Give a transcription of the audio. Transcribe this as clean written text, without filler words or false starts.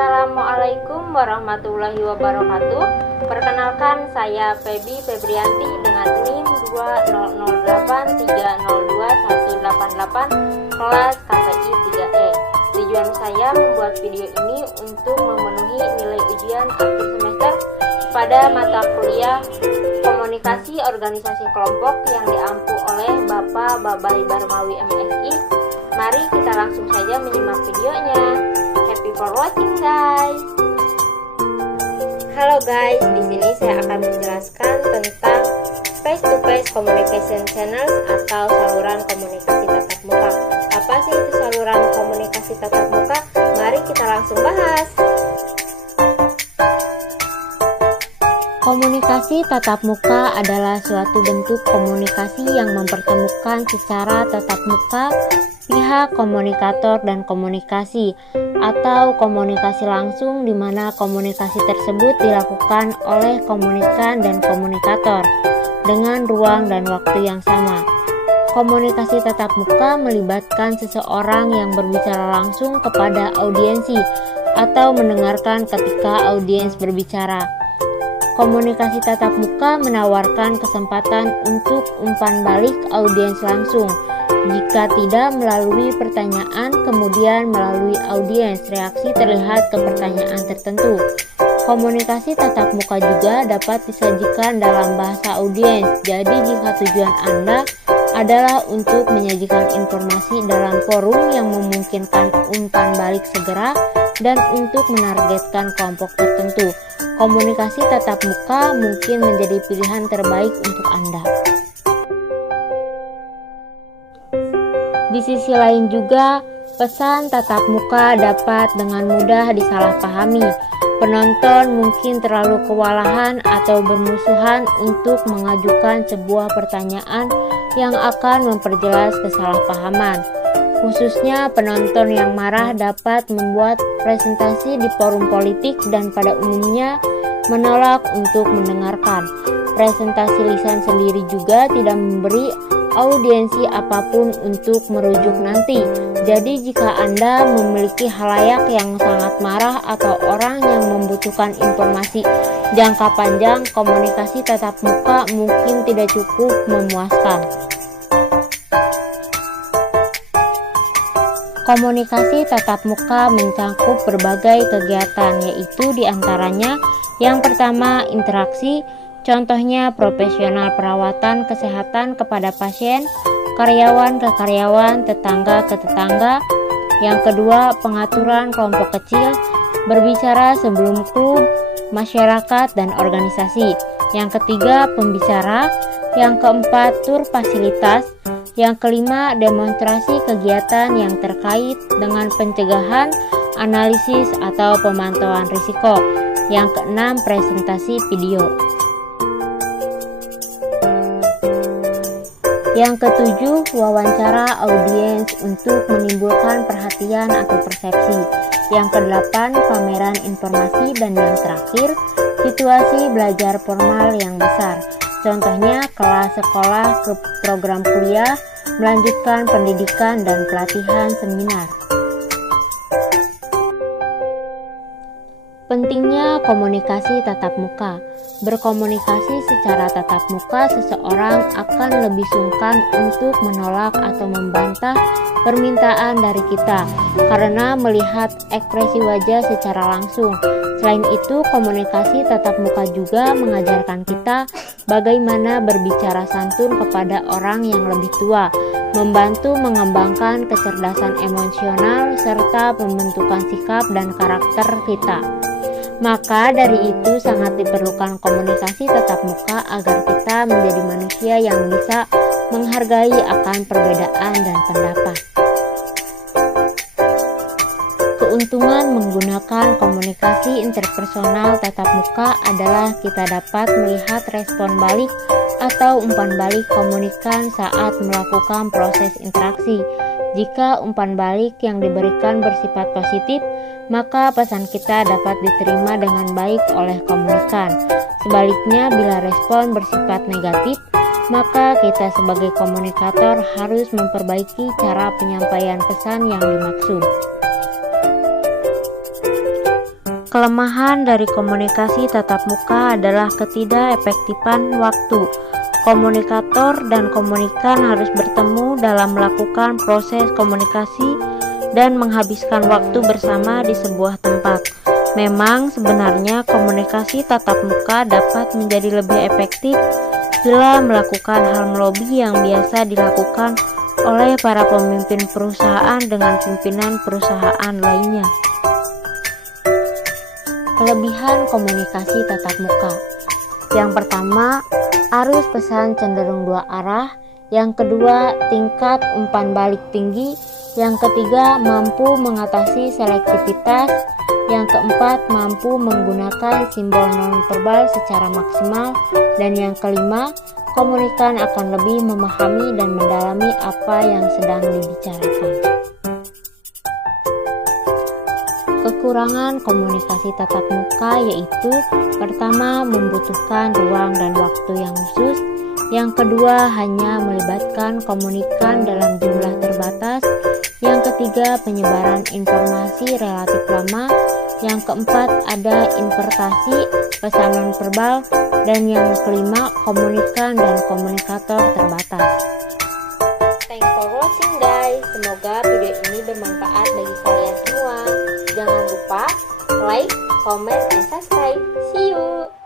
Assalamualaikum warahmatullahi wabarakatuh. Perkenalkan, saya Feby Febrianti dengan NIM 20083021188 kelas KPI 3E. Tujuan saya membuat video ini untuk memenuhi nilai ujian akhir semester pada mata kuliah Komunikasi Organisasi Kelompok yang diampu oleh Bapak Babai Barmawi MSI. Mari kita langsung saja menyimak videonya. Happy for watching, guys. Halo guys, di sini saya akan menjelaskan tentang face-to-face communication channels atau saluran komunikasi tatap muka. Apa sih itu saluran komunikasi tatap muka? Mari kita langsung bahas. Komunikasi tatap muka adalah suatu bentuk komunikasi yang mempertemukan secara tatap muka pihak komunikator dan komunikasi, atau komunikasi langsung di mana komunikasi tersebut dilakukan oleh komunikan dan komunikator dengan ruang dan waktu yang sama. Komunikasi tatap muka melibatkan seseorang yang berbicara langsung kepada audiensi atau mendengarkan ketika audiens berbicara. Komunikasi tatap muka menawarkan kesempatan untuk umpan balik audiens langsung. Jika tidak melalui pertanyaan, kemudian melalui audiens, reaksi terlihat ke pertanyaan tertentu. Komunikasi tatap muka juga dapat disajikan dalam bahasa audiens. Jadi jika tujuan Anda adalah untuk menyajikan informasi dalam forum yang memungkinkan umpan balik segera dan untuk menargetkan kelompok tertentu, komunikasi tatap muka mungkin menjadi pilihan terbaik untuk Anda. Di sisi lain juga, pesan tatap muka dapat dengan mudah disalahpahami. Penonton mungkin terlalu kewalahan atau bermusuhan untuk mengajukan sebuah pertanyaan yang akan memperjelas kesalahpahaman. Khususnya penonton yang marah dapat membuat presentasi di forum politik dan pada umumnya menolak untuk mendengarkan. Presentasi lisan sendiri juga tidak memberi audiensi apapun untuk merujuk nanti. Jadi jika Anda memiliki halayak yang sangat marah atau orang yang membutuhkan informasi jangka panjang, komunikasi tatap muka mungkin tidak cukup memuaskan. Komunikasi tatap muka mencakup berbagai kegiatan, yaitu diantaranya yang pertama interaksi. Contohnya profesional perawatan kesehatan kepada pasien, karyawan ke karyawan, tetangga ke tetangga. Yang kedua, pengaturan kelompok kecil, berbicara sebelum klub, masyarakat, dan organisasi. Yang ketiga, pembicara. Yang keempat, tur fasilitas. Yang kelima, demonstrasi kegiatan yang terkait dengan pencegahan, analisis, atau pemantauan risiko. Yang keenam, presentasi video. Yang ketujuh, wawancara audiens untuk menimbulkan perhatian atau persepsi. Yang kedelapan, pameran informasi. Dan yang terakhir, situasi belajar formal yang besar. Contohnya kelas sekolah ke program kuliah, melanjutkan pendidikan dan pelatihan seminar. Pentingnya komunikasi tatap muka. Berkomunikasi secara tatap muka, seseorang akan lebih sungkan untuk menolak atau membantah permintaan dari kita karena melihat ekspresi wajah secara langsung. Selain itu, komunikasi tatap muka juga mengajarkan kita bagaimana berbicara santun kepada orang yang lebih tua, membantu mengembangkan kecerdasan emosional serta pembentukan sikap dan karakter kita. Maka dari itu sangat diperlukan komunikasi tatap muka agar kita menjadi manusia yang bisa menghargai akan perbedaan dan pendapat. Keuntungan menggunakan komunikasi interpersonal tatap muka adalah kita dapat melihat respon balik atau umpan balik komunikan saat melakukan proses interaksi. Jika umpan balik yang diberikan bersifat positif, maka pesan kita dapat diterima dengan baik oleh komunikan. Sebaliknya, bila respon bersifat negatif, maka kita sebagai komunikator harus memperbaiki cara penyampaian pesan yang dimaksud. Kelemahan dari komunikasi tatap muka adalah ketidakefektifan waktu. Komunikator dan komunikan harus bertemu dalam melakukan proses komunikasi dan menghabiskan waktu bersama di sebuah tempat. Memang sebenarnya komunikasi tatap muka dapat menjadi lebih efektif bila melakukan hal melobi yang biasa dilakukan oleh para pemimpin perusahaan dengan pimpinan perusahaan lainnya. Kelebihan komunikasi tatap muka. Yang pertama, arus pesan cenderung dua arah. Yang kedua, tingkat umpan balik tinggi. Yang ketiga, mampu mengatasi selektivitas. Yang keempat, mampu menggunakan simbol nonverbal secara maksimal. Dan yang kelima, komunikan akan lebih memahami dan mendalami apa yang sedang dibicarakan. Kekurangan komunikasi tatap muka yaitu pertama, membutuhkan ruang dan waktu yang khusus. Yang kedua, hanya melibatkan komunikan dalam jumlah terbatas. Yang ketiga, penyebaran informasi relatif lama. Yang keempat, ada invertasi pesan nonverbal. Dan yang kelima, komunikan dan komunikator terbatas. Thanks for watching guys. Semoga video ini bermanfaat bagi kalian semua. Jangan lupa like, comment, and subscribe. See you!